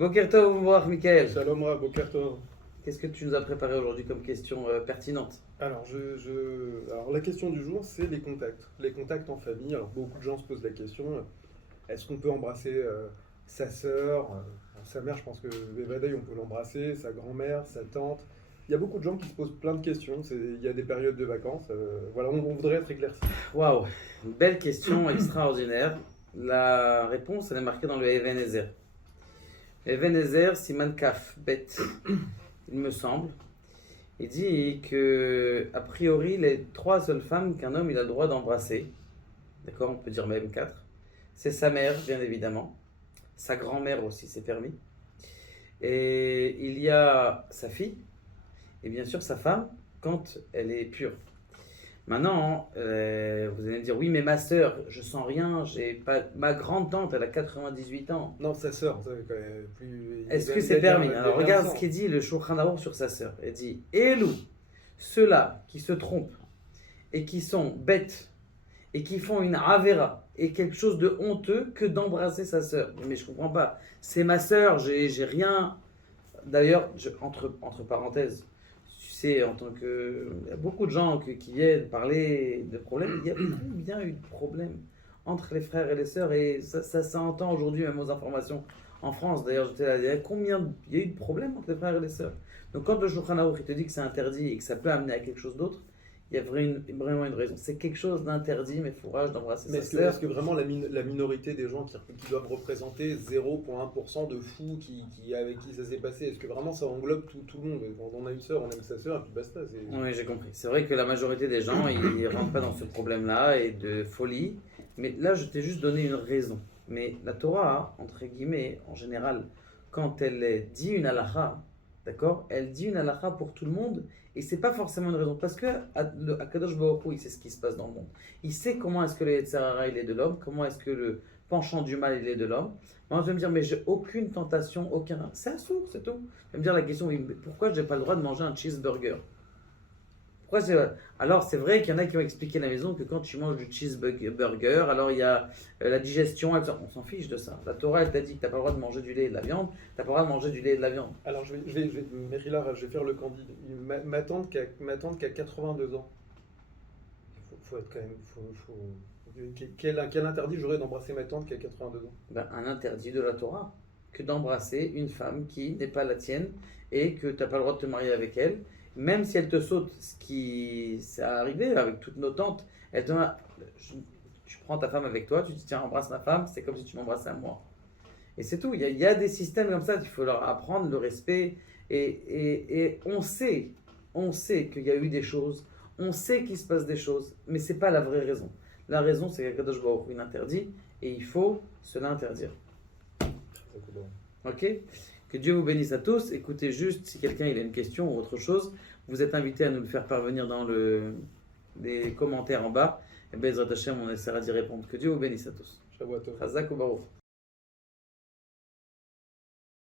Boker Tov, Mouach, Michael. Shalom Ra, Boker Tov. Qu'est-ce que tu nous as préparé aujourd'hui comme question pertinente? Alors, Alors, la question du jour, c'est les contacts. Les contacts en famille. Alors, beaucoup de gens se posent la question, est-ce qu'on peut embrasser sa sœur, sa mère, je pense que Vévadaï, on peut l'embrasser, sa grand-mère, sa tante. Il y a beaucoup de gens qui se posent plein de questions. Il y a des périodes de vacances. Voilà, on voudrait être éclairci. Waouh, une belle question extraordinaire. La réponse, elle est marquée dans le Even Ezer. Even Ezer, Siman Kaf, Bet, il me semble. Il dit que, a priori, les trois seules femmes qu'un homme il a le droit d'embrasser, d'accord, on peut dire même quatre, c'est sa mère, bien évidemment, sa grand-mère aussi, c'est permis, et il y a sa fille, et bien sûr sa femme, quand elle est pure. Maintenant, vous allez me dire, oui, mais ma sœur, je sens rien, j'ai pas... ma grande-tante, elle a 98 ans. Non, sa sœur, ça, quand même, plus. Est-ce que c'est permis? Alors regarde ce qu'il dit le Shulchan Aruch sur sa sœur. Il dit, Elou, ceux-là qui se trompent et qui sont bêtes et qui font une avera et quelque chose de honteux que d'embrasser sa sœur. Mais je comprends pas. C'est ma sœur, j'ai rien. D'ailleurs, entre parenthèses, tu sais, en tant que. Il y a beaucoup de gens qui viennent parler de problèmes. Il y a bien eu de problèmes entre les frères et les sœurs et ça s'entend aujourd'hui même aux informations en France. D'ailleurs, j'étais là, il y a combien il y a eu de problèmes entre les frères et les sœurs. Donc quand le Shulchan Aruch te dit que c'est interdit et que ça peut amener à quelque chose d'autre, il y a vraiment une raison. C'est quelque chose d'interdit, mais fourrage d'embrasser Mais sa sœur. est-ce que vraiment la minorité des gens qui doivent représenter 0,1% de fous avec qui ça s'est passé, est-ce que vraiment ça englobe tout le monde? Quand on a une sœur, on aime sa sœur, et puis basta. Oui, j'ai compris. C'est vrai que la majorité des gens, ils ne rentrent pas dans ce problème-là et de folie. Mais là, je t'ai juste donné une raison. Mais la Torah, entre guillemets, en général, quand elle dit une halakha, d'accord, elle dit une halakha pour tout le monde. Et c'est pas forcément une raison. Parce que Akadosh Baruch Hu, il sait ce qui se passe dans le monde. Il sait comment est-ce que le Yetzer Hara, il est de l'homme, comment est-ce que le penchant du mal, il est de l'homme. Moi, je vais me dire, mais j'ai aucune tentation, aucun. C'est un sourd, c'est tout. Je vais me dire la question, mais pourquoi j'ai pas le droit de manger un cheeseburger? Pourquoi Alors, c'est vrai qu'il y en a qui ont expliqué à la maison que quand tu manges du cheeseburger, alors il y a la digestion, on s'en fiche de ça. La Torah, elle t'a dit que tu n'as pas le droit de manger du lait et de la viande, tu n'as pas le droit de manger du lait et de la viande. Alors, Mérila, je vais faire le candide. Ma tante qui a 82 ans, faut être quand même. Quel interdit j'aurais d'embrasser ma tante qui a 82 ans? Ben, un interdit de la Torah, que d'embrasser une femme qui n'est pas la tienne et que tu n'as pas le droit de te marier avec elle. Même si elle te saute, ce qui c'est arrivé avec toutes nos tantes, tu prends ta femme avec toi, tu dis tiens, embrasse ma femme, c'est comme si tu m'embrassais à moi. Et c'est tout, il y a des systèmes comme ça, il faut leur apprendre le respect. Et on sait qu'il y a eu des choses, on sait qu'il se passe des choses, mais c'est pas la vraie raison. La raison, c'est qu'Akadosh Baruch Hu l'interdit et il faut se l'interdire. Ok? Que Dieu vous bénisse à tous. Écoutez juste, si quelqu'un il a une question ou autre chose, vous êtes invité à nous le faire parvenir dans les commentaires en bas. Et Bezrat Hashem, on essaiera d'y répondre. Que Dieu vous bénisse à tous. Shabbat tov. Chazak ou Baruch.